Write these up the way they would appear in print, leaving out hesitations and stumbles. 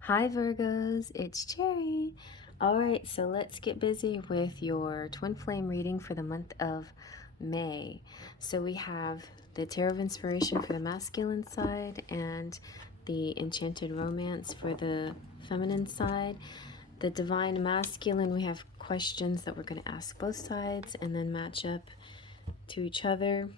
Hi Virgos, it's Cherry. Alright, so let's get busy with your twin flame reading for the month of May. So we have the Tarot of Inspiration for the masculine side and the Enchanted Romance for the feminine side. The Divine Masculine, we have questions that we're going to ask both sides and then match up to each other.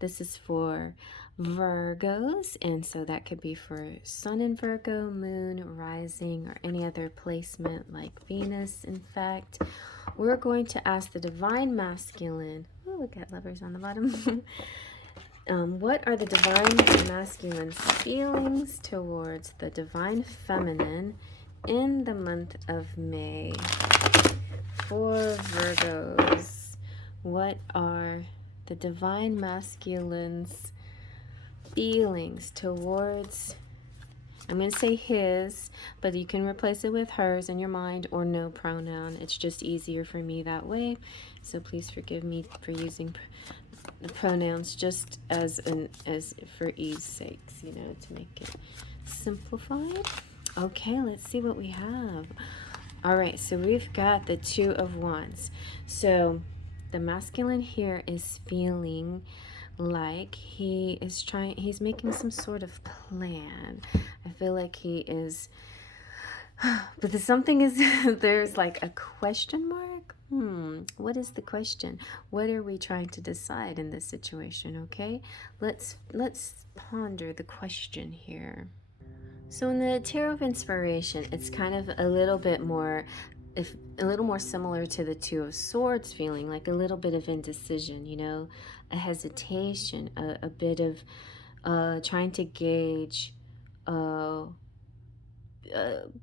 This is for Virgos, and so that could be for Sun in Virgo, Moon, Rising, or any other placement like Venus. In fact, we're going to ask the Divine Masculine. Oh, look at lovers on the bottom. What are the Divine Masculine's feelings towards the Divine Feminine in the month of May? For Virgos, what are the Divine Masculine's feelings towards, I'm going to say his, but you can replace it with hers in your mind or no pronoun. It's just easier for me that way. So please forgive me for using the pronouns just as for ease sakes, to make it simplified. Okay, let's see what we have. All right, so we've got the Two of Wands. So the masculine here is feeling like he's making some sort of plan. I feel like he is, but there's like a question mark. What is the question? What are we trying to decide in this situation? Okay, let's ponder the question here. So in the Tarot of Inspiration, it's kind of a little bit more, a little more similar to the Two of Swords feeling, like a little bit of indecision, a hesitation, a bit of trying to gauge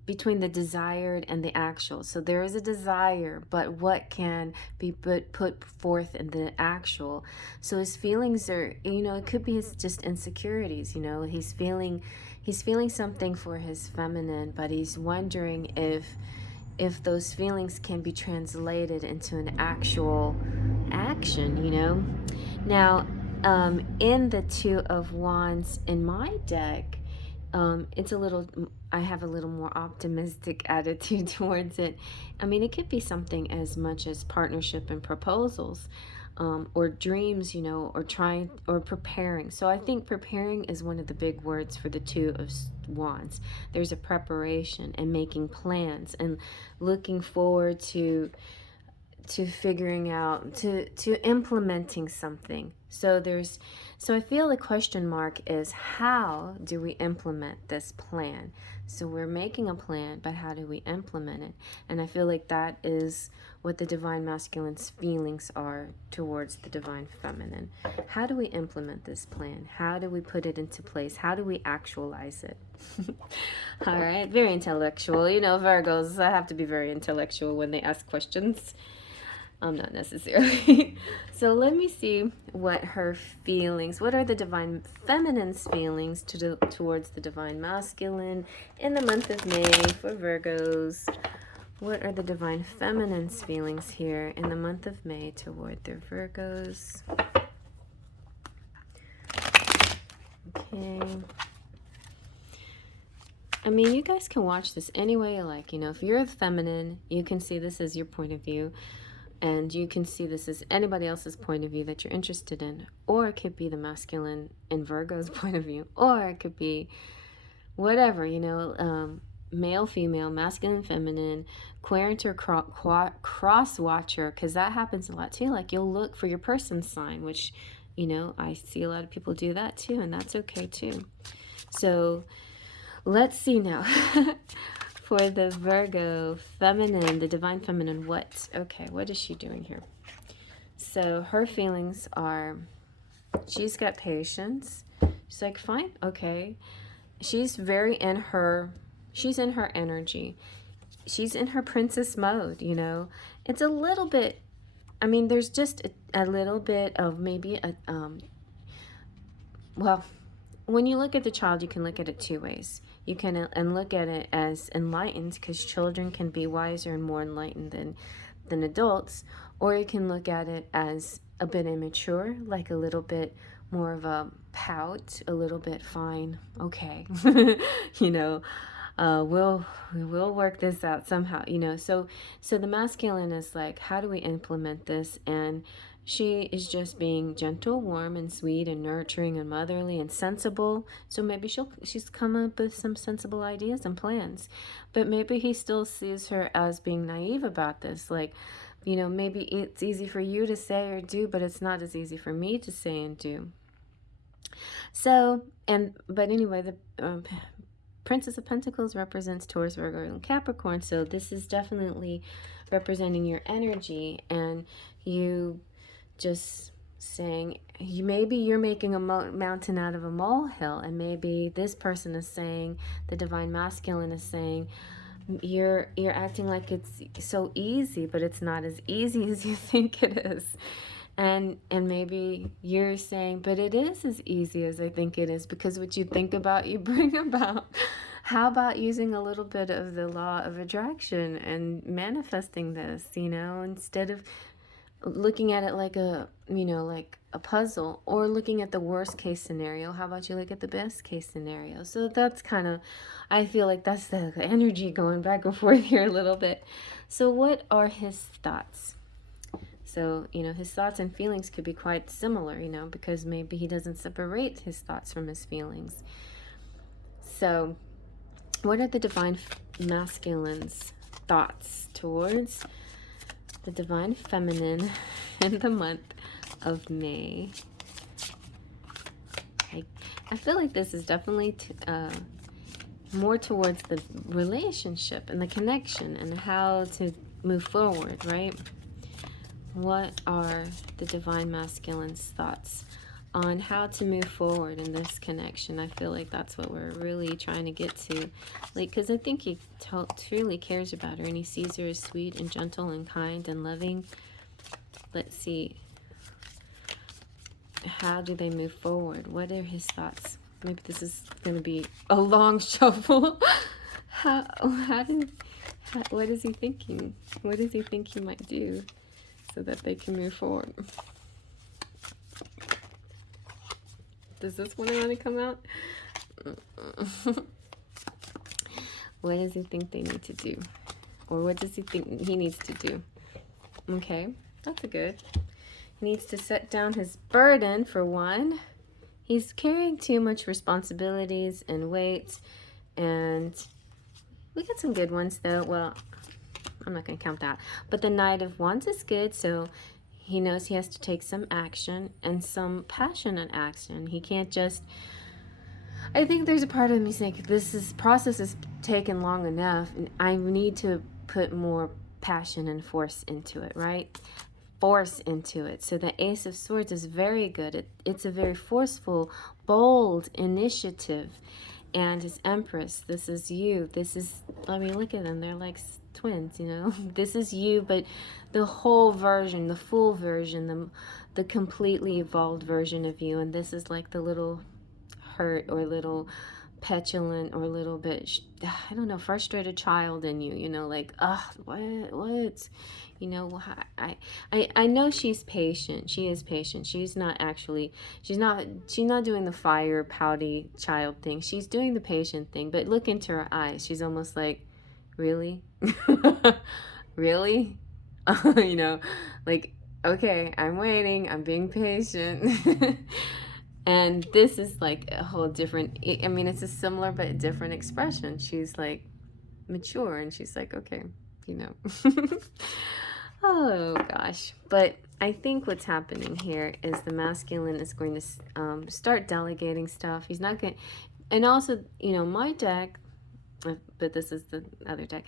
between the desired and the actual. So there is a desire, but what can be put forth in the actual? So his feelings are, it could be just insecurities. He's feeling something for his feminine, but he's wondering if those feelings can be translated into an actual action. Now, in the Two of Wands in my deck, I have a little more optimistic attitude towards it. I mean, it could be something as much as partnership and proposals, or dreams, or preparing. So I think preparing is one of the big words for the Two of Wands. There's a preparation and making plans and looking forward to figuring out, to implementing something. So I feel the question mark is, how do we implement this plan? So we're making a plan, but how do we implement it? And I feel like that is what the Divine Masculine's feelings are towards the Divine Feminine. How do we implement this plan? How do we put it into place? How do we actualize it? All right, very intellectual. Virgos, I have to be very intellectual when they ask questions. Not necessarily. So let me see what are the Divine Feminine's feelings towards the Divine Masculine in the month of May for Virgos. What are the Divine Feminine's feelings here in the month of May toward their Virgos? Okay. I mean, you guys can watch this any way you like. If you're a feminine, you can see this as your point of view. And you can see this as anybody else's point of view that you're interested in. Or it could be the masculine in Virgo's point of view. Or it could be whatever, male, female, masculine, feminine, querent cross watcher. Because that happens a lot too. Like you'll look for your person's sign, which, I see a lot of people do that too. And that's okay too. So let's see now. For the Virgo feminine, the Divine Feminine, what is she doing here? So her feelings are, she's got patience. She's like, fine, okay. She's very she's in her energy. She's in her princess mode, It's a little bit, I mean, there's just a little bit of maybe well, when you look at the child, you can look at it two ways. You can look at it as enlightened, because children can be wiser and more enlightened than adults, or you can look at it as a bit immature, like a little bit more of a pout, a little bit, fine, okay, you know, we'll work this out somehow, you know. So the masculine is like, how do we implement this? And she is just being gentle, warm, and sweet, and nurturing, and motherly, and sensible. So maybe she's come up with some sensible ideas and plans, but maybe he still sees her as being naive about this. Like, you know, maybe it's easy for you to say or do, but it's not as easy for me to say and do. So, but anyway, the Princess of Pentacles represents Taurus, Virgo, and Capricorn. So this is definitely representing your energy, and you just saying, maybe you're making a mountain out of a molehill, and maybe this person is saying, the divine masculine is saying, you're acting like it's so easy, but it's not as easy as you think it is. And maybe you're saying, but it is as easy as I think it is, because what you think about, you bring about. How about using a little bit of the law of attraction and manifesting this, you know, instead of looking at it like a, you know, like a puzzle, or looking at the worst case scenario. How about you look at the best case scenario? So that's kind of, I feel like that's the energy going back and forth here a little bit. So what are his thoughts? So, you know, his thoughts and feelings could be quite similar, you know, because maybe he doesn't separate his thoughts from his feelings. So what are the divine masculine's thoughts towards the divine feminine in the month of May? I feel like this is definitely more towards the relationship and the connection and how to move forward, right? What are the divine masculine's thoughts on how to move forward in this connection? I feel like that's what we're really trying to get to. Like, because I think he truly cares about her, and he sees her as sweet and gentle and kind and loving. Let's see. How do they move forward? What are his thoughts? Maybe this is going to be a long shuffle. What is he thinking? What does he think he might do so that they can move forward? Does this one want to come out? What does he think they need to do? Or what does he think he needs to do? Okay, that's a good. He needs to set down his burden, for one. He's carrying too much responsibilities and weight. And we got some good ones, though. Well, I'm not going to count that. But the Knight of Wands is good, so he knows he has to take some action, and some passionate action. He can't just... I think there's a part of me saying, process is taken long enough, and I need to put more passion and force into it, right? Force into it. So the Ace of Swords is very good. It's a very forceful, bold initiative. And his Empress, this is you. This is, I mean, look at them. They're like twins, you know. This is you, but the whole version, the full version, the completely evolved version of you. And this is like the little hurt or little petulant or a little bit, I don't know, frustrated child in you, you know, like, what, you know. I know she's patient. She is patient. She's not doing the fire pouty child thing. She's doing the patient thing, but look into her eyes. She's almost like, really? Really? You know, like, okay, I'm waiting, I'm being patient. And this is like a whole different, I mean, it's a similar but different expression. She's like mature, and she's like, okay, you know. Oh gosh. But I think what's happening here is the masculine is going to start delegating stuff. He's not going, and also, you know, my deck, but this is the other deck.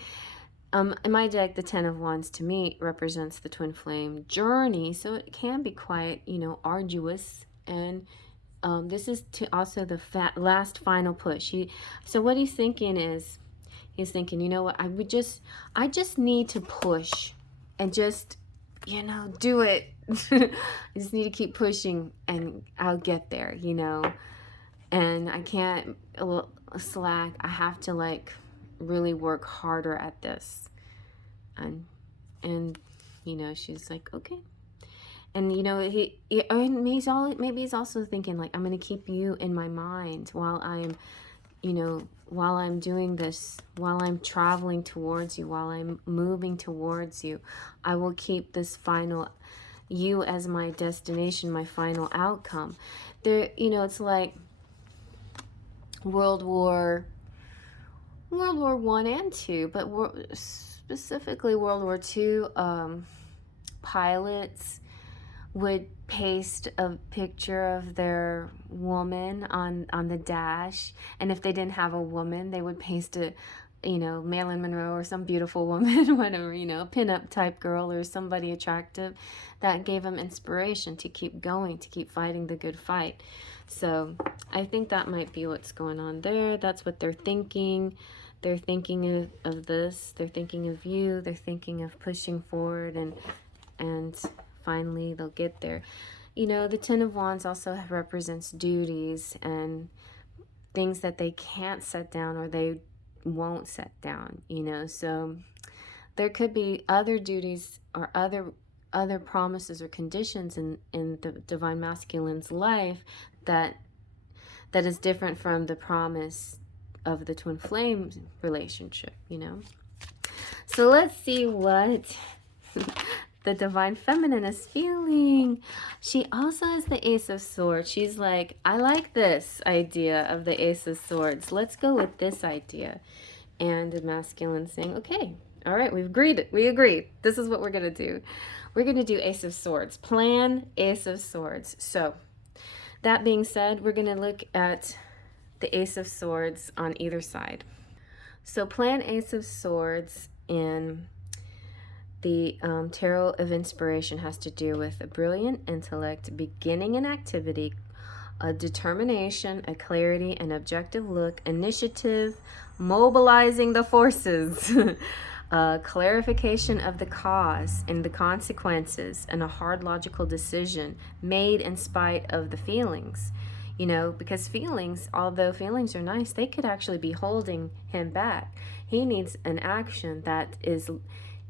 In my deck, the Ten of Wands to me represents the twin flame journey, so it can be quite, you know, arduous. And this is to also the last final push. So what he's thinking is, he's thinking, you know what, I just need to push and just, you know, do it. I just need to keep pushing and I'll get there, you know. And I can't slack. I have to like really work harder at this. And you know, she's like, okay. And you know, maybe he's also thinking like, I'm going to keep you in my mind while I'm, you know, while I'm doing this, while I'm traveling towards you, while I'm moving towards you. I will keep this final, you as my destination, my final outcome. There, you know, it's like World War I and II, but specifically World War II, pilots would paste a picture of their woman on the dash, and if they didn't have a woman, they would paste a, you know, Marilyn Monroe or some beautiful woman, whatever, you know, pinup type girl or somebody attractive that gave them inspiration to keep going, to keep fighting the good fight. So I think that might be what's going on there. That's what they're thinking. They're thinking of this. They're thinking of you. They're thinking of pushing forward, and finally they'll get there. You know, the Ten of Wands also represents duties and things that they can't set down or they won't set down, you know. So there could be other duties or other promises or conditions in the divine masculine's life that is different from the promise of the twin flame relationship, you know. So let's see what the divine feminine is feeling. She also has the Ace of Swords. She's like, I like this idea of the Ace of Swords. Let's go with this idea. And the masculine saying, okay, all right, we've agreed. We agreed. This is what we're going to do. We're going to do Ace of Swords. Plan Ace of Swords. So that being said, we're going to look at the Ace of Swords on either side. So plan Ace of Swords in the Tarot of Inspiration has to do with a brilliant intellect, beginning an activity, a determination, a clarity, an objective look, initiative, mobilizing the forces, clarification of the cause and the consequences, and a hard logical decision made in spite of the feelings. You know, because feelings, although feelings are nice, they could actually be holding him back. He needs an action that is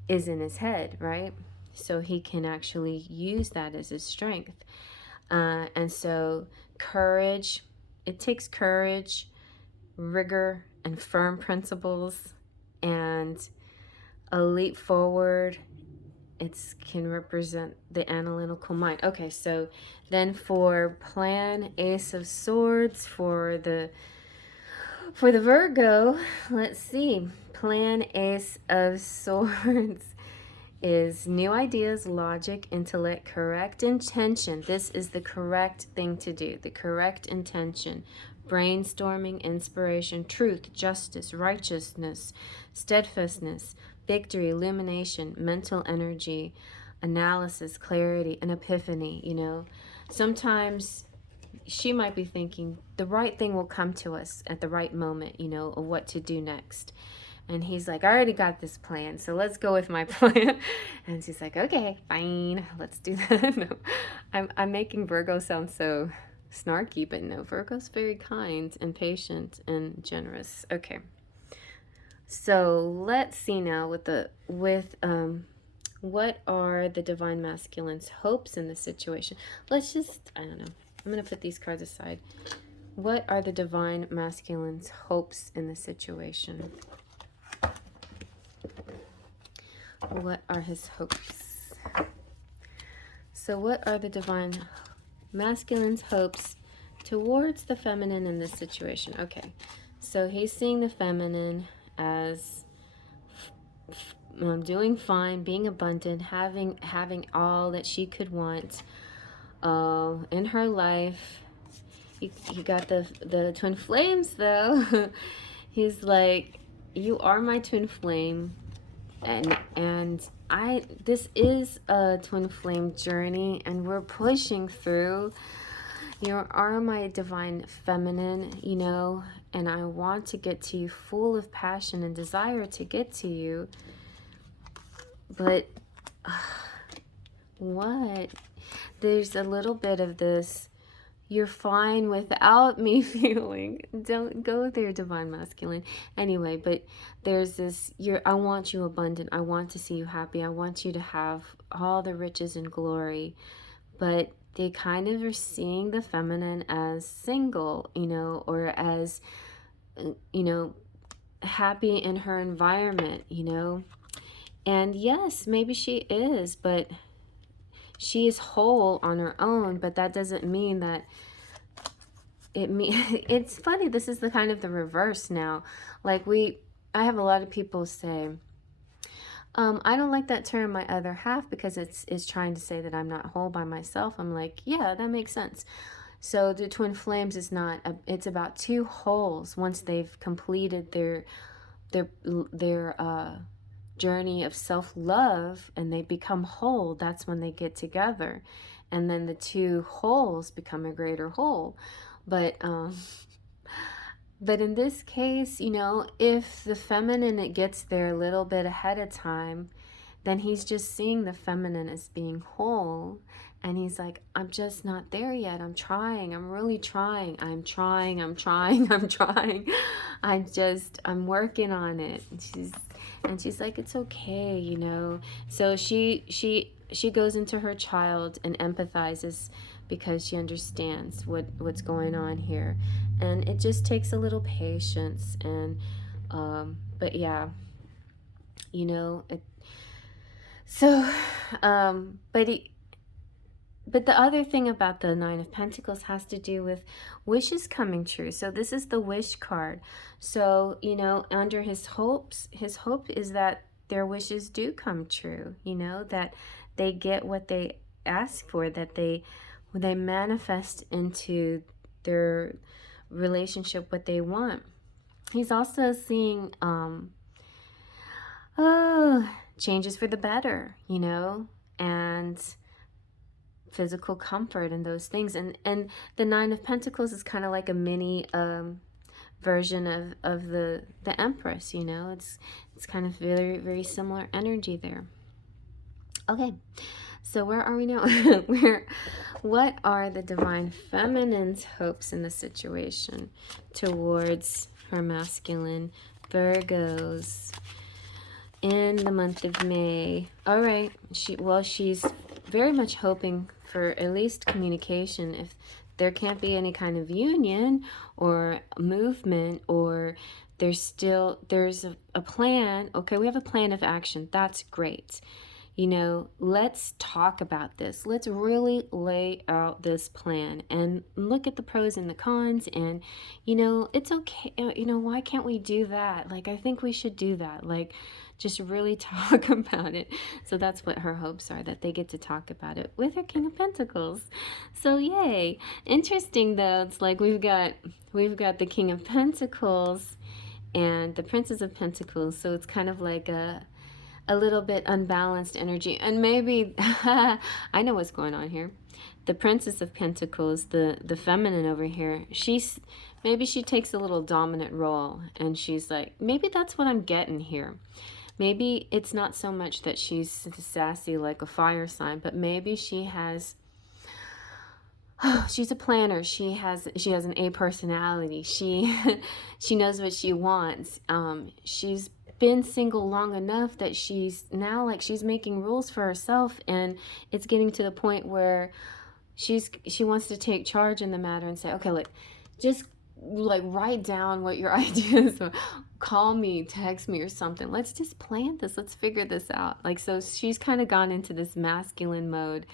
in his head, right? So he can actually use that as his strength. And so courage, it takes courage, rigor, and firm principles, and a leap forward. It can represent the analytical mind. Okay, so then for plan Ace of Swords for the Virgo, let's see. Plan Ace of Swords is new ideas, logic, intellect, correct intention. This is the correct thing to do, the correct intention. Brainstorming, inspiration, truth, justice, righteousness, steadfastness, victory, illumination, mental energy, analysis, clarity, an epiphany, you know. Sometimes she might be thinking the right thing will come to us at the right moment, you know, of what to do next. And he's like, I already got this plan, so let's go with my plan. And she's like, okay, fine, let's do that. No, I'm making Virgo sound so snarky, but no, Virgo's very kind and patient and generous. Okay. So let's see now what are the divine masculine's hopes in this situation? Let's just, I don't know. I'm going to put these cards aside. What are the divine masculine's hopes in the situation? What are his hopes? So what are the divine masculine's hopes towards the feminine in this situation? Okay, so he's seeing the feminine as doing fine, being abundant, having all that she could want in her life. You got the twin flames though. He's like, you are my twin flame. And this is a twin flame journey, and we're pushing through. You are my divine feminine, you know, and I want to get to you full of passion and desire to get to you. But what? There's a little bit of this, you're fine without me feeling. Don't go there, divine masculine. Anyway, but there's this, I want you abundant. I want to see you happy. I want you to have all the riches and glory but they kind of are seeing the feminine as single, you know, or as, you know, happy in her environment, you know. And yes, maybe she is, but she is whole on her own, but that doesn't mean that it's funny, this is the kind of the reverse now. Like I have a lot of people say, I don't like that term, my other half, because it's trying to say that I'm not whole by myself. I'm like, yeah, that makes sense. So the twin flames is not it's about two wholes once they've completed their journey of self-love and they become whole. That's when they get together, and then the two wholes become a greater whole. But but in this case, you know, if the feminine, it gets there a little bit ahead of time, then he's just seeing the feminine as being whole. And he's like, I'm just not there yet. I'm trying. I'm really trying. I'm trying. I'm trying. I'm trying. I'm working on it. And she's like, it's okay, you know. So she goes into her child and empathizes because she understands what's going on here. And it just takes a little patience. And but yeah, you know, so but the other thing about the Nine of Pentacles has to do with wishes coming true. So this is the wish card. So, you know, under his hope is that their wishes do come true, you know, that they get what they ask for, that they manifest into their relationship what they want. He's also seeing changes for the better, you know, and physical comfort and those things. And the Nine of Pentacles is kind of like a mini version of the Empress, you know. It's kind of very, very similar energy there. Okay, so where are we now? What are the Divine Feminine's hopes in the situation towards her masculine Virgos in the month of May? All right, she's very much hoping for at least communication. If there can't be any kind of union or movement, or there's a plan, okay, we have a plan of action, that's great. You know, let's talk about this. Let's really lay out this plan and look at the pros and the cons. And, you know, it's okay. You know, why can't we do that? Like, I think we should do that. Like, just really talk about it. So that's what her hopes are, that they get to talk about it with her King of Pentacles. So yay. Interesting though, it's like we've got the King of Pentacles and the Princess of Pentacles. So it's kind of like a little bit unbalanced energy. And maybe I know what's going on here. The Princess of Pentacles, the feminine over here, maybe she takes a little dominant role, and she's like, maybe that's what I'm getting here. Maybe it's not so much that she's sassy like a fire sign, but maybe she has she's a planner. She has an A personality. She knows what she wants. She's been single long enough that she's now like she's making rules for herself, and it's getting to the point where she wants to take charge in the matter and say, okay, look, just like write down what your ideas are, call me, text me or something, let's just plan this, let's figure this out. Like, so she's kind of gone into this masculine mode,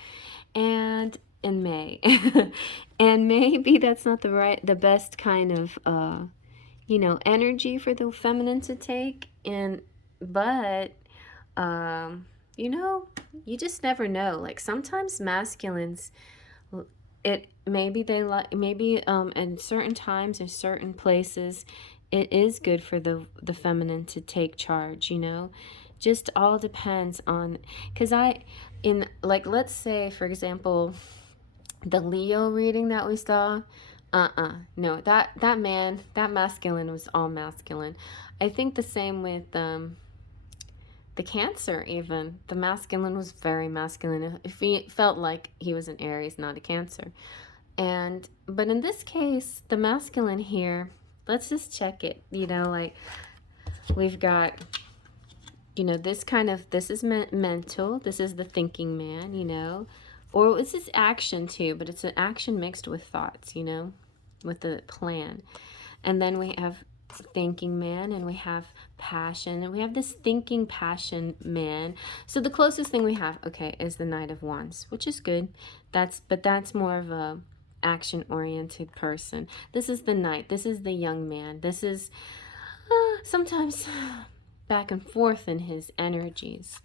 and in May and maybe that's not the best kind of you know, energy for the feminine to take. But you know, you just never know. Like, sometimes masculines, maybe in certain times, in certain places, it is good for the feminine to take charge, you know. Just all depends on, because let's say, for example, the Leo reading that we saw, no, that man, that masculine was all masculine. I think the same with the Cancer. Even the masculine was very masculine. If he felt like he was an Aries, not a Cancer. But in this case, the masculine here, let's just check it, you know, like we've got, you know, this is mental, this is the thinking man, you know, Or this is action too, but it's an action mixed with thoughts, you know, with the plan. And then we have thinking man, and we have passion, and we have this thinking passion man. So the closest thing we have, okay, is the Knight of Wands, which is good. But that's more of a action oriented person. This is the Knight. This is the young man. This is sometimes back and forth in his energies,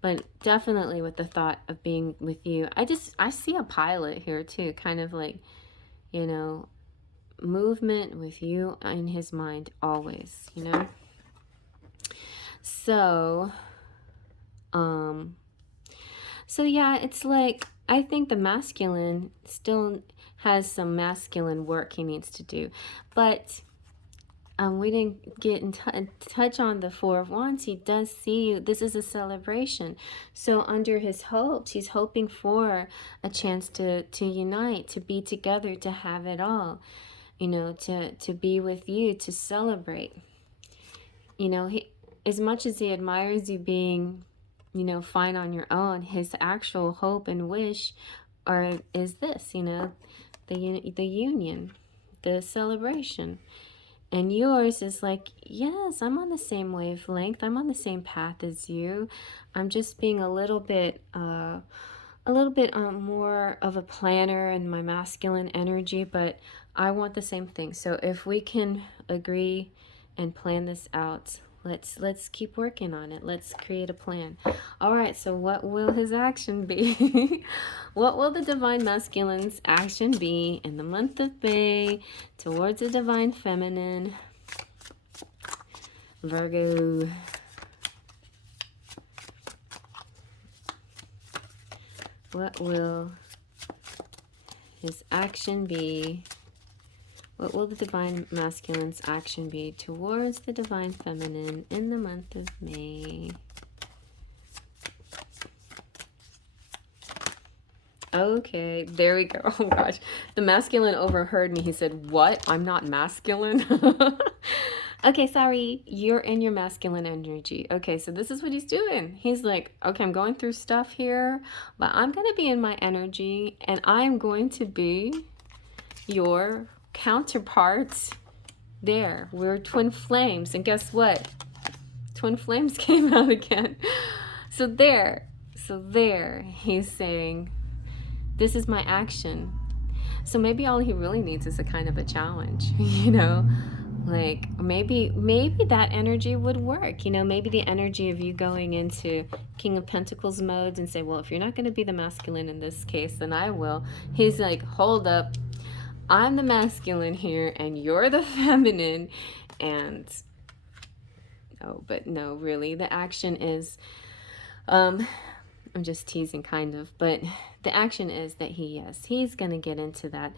but definitely with the thought of being with you. I see a pilot here too, kind of like, you know, movement with you in his mind always, you know. So so yeah, it's like, I think the masculine still has some masculine work he needs to do, but we didn't get in touch on the Four of Wands. He does see you. This is a celebration. So under his hopes, he's hoping for a chance to unite, to be together, to have it all, you know, to be with you, to celebrate. You know, he, as much as he admires you being, you know, fine on your own, his actual hope and wish is this, you know, the union, the celebration. And yours is like, yes, I'm on the same wavelength. I'm on the same path as you. I'm just being a little bit more of a planner in my masculine energy, but I want the same thing. So if we can agree and plan this out, let's keep working on it. Let's create a plan. All right, so what will his action be? What will the divine masculine's action be in the month of May towards the divine feminine? Virgo. What will his action be? What will the divine masculine's action be towards the divine feminine in the month of May? Okay, there we go. Oh gosh, the masculine overheard me. He said, what? I'm not masculine? Okay, sorry, you're in your masculine energy. Okay, so this is what he's doing. He's like, okay, I'm going through stuff here, but I'm going to be in my energy, and I'm going to be your counterpart there. We're twin flames, and guess what? Twin flames came out again. So there, he's saying, this is my action. So maybe all he really needs is a kind of a challenge, you know? Like maybe that energy would work, you know, maybe the energy of you going into King of Pentacles mode and say, well, if you're not going to be the masculine in this case, then I will. He's like, hold up, I'm the masculine here and you're the feminine. And oh, but no, really, the action is, I'm just teasing kind of, but the action is that he's going to get into that,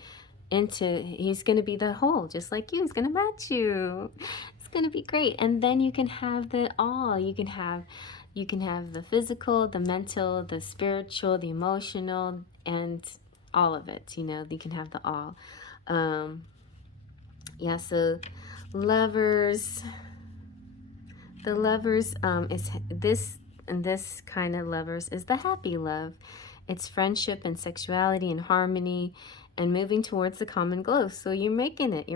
he's going to be the whole, just like you. He's going to match you. It's going to be great. And then you can have the all. You can have the physical, the mental, the spiritual, the emotional, and all of it, you know. You can have the all. Yeah, so lovers, the lovers is this, and this kind of lovers is the happy love. It's friendship and sexuality and harmony and moving towards the common goal. So you're making it.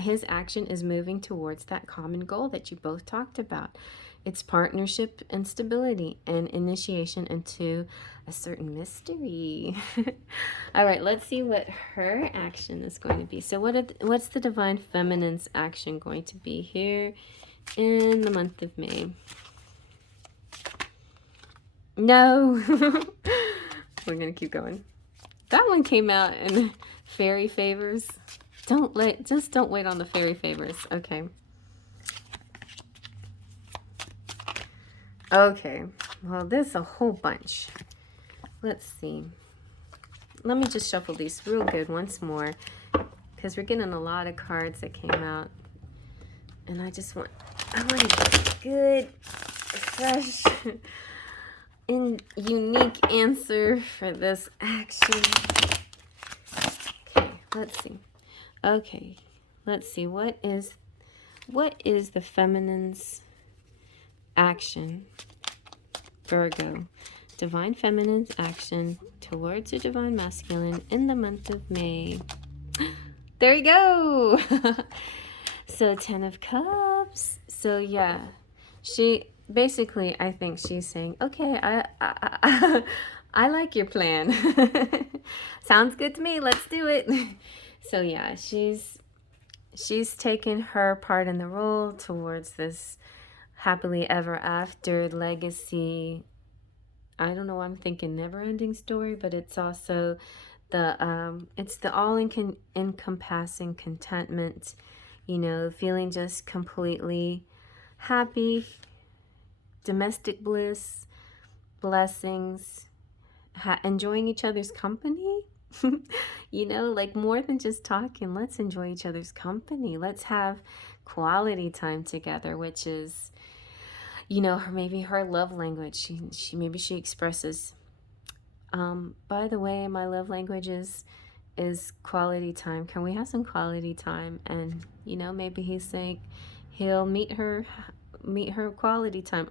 His action is moving towards that common goal that you both talked about. It's partnership and stability and initiation into a certain mystery. All right, let's see what her action is going to be. So what's the divine feminine's action going to be here in the month of May? No. We're going to keep going. That one came out in fairy favors. Just don't wait on the fairy favors. Okay. Okay. Well, there's a whole bunch. Let's see. Let me just shuffle these real good once more, because we're getting a lot of cards that came out. And I want to get good, fresh, and unique answer for this action. Okay, let's see. Okay, let's see. What is the feminine's action, Virgo, Divine Feminine's action towards a Divine Masculine in the month of May. There you go. So 10 of Cups. So yeah, she basically, I think she's saying, okay, I like your plan. Sounds good to me. Let's do it. So yeah, she's taken her part in the role towards this happily ever after legacy. I don't know why I'm thinking never ending story, but it's also it's the all encompassing contentment, you know, feeling just completely happy, domestic bliss, blessings, enjoying each other's company. You know, like more than just talking, let's enjoy each other's company. Let's have quality time together, which is, you know, maybe her love language. Maybe she expresses, by the way, my love language is quality time. Can we have some quality time? And, you know, maybe he's saying he'll meet her quality time.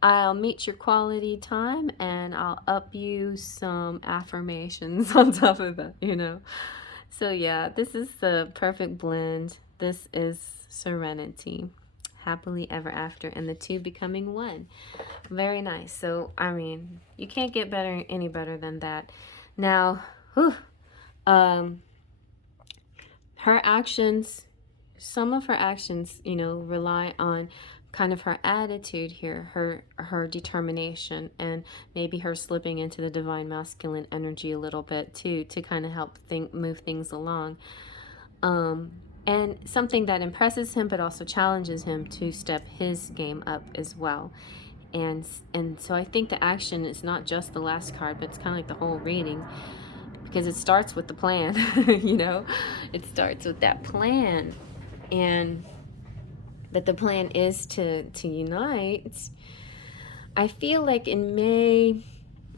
I'll meet your quality time, and I'll up you some affirmations on top of that, you know. So yeah, this is the perfect blend. This is serenity, happily ever after, and the two becoming one. Very nice. So I mean, you can't get any better than that. Now, whew, um, her actions, some of her actions, you know, rely on kind of her attitude here, her determination, and maybe her slipping into the divine masculine energy a little bit too, to kind of help move things along. And something that impresses him but also challenges him to step his game up as well. And so I think the action is not just the last card, but it's kind of like the whole reading, because it starts with the plan. You know, it starts with that plan, and that the plan is to unite. I feel like in May,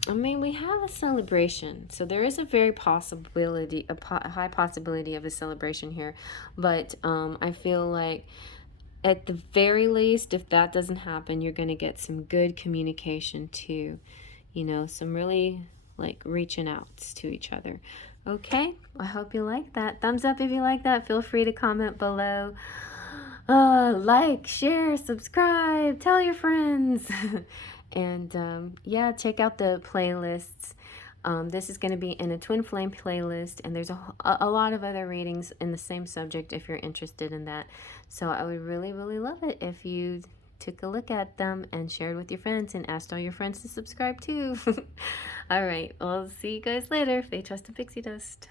I mean, we have a celebration, so there is a very possibility, a high possibility of a celebration here. But I feel like at the very least, if that doesn't happen, you're going to get some good communication too. You know, some really like reaching out to each other. Okay, I hope you like that. Thumbs up if you like that. Feel free to comment below. Like, share, subscribe, tell your friends. And yeah, check out the playlists. This is going to be in a twin flame playlist, and there's a lot of other readings in the same subject if you're interested in that. So I would really, really love it if you took a look at them and shared with your friends and asked all your friends to subscribe too. All right, well, see you guys later. Fae, Trust, and Pixie Dust.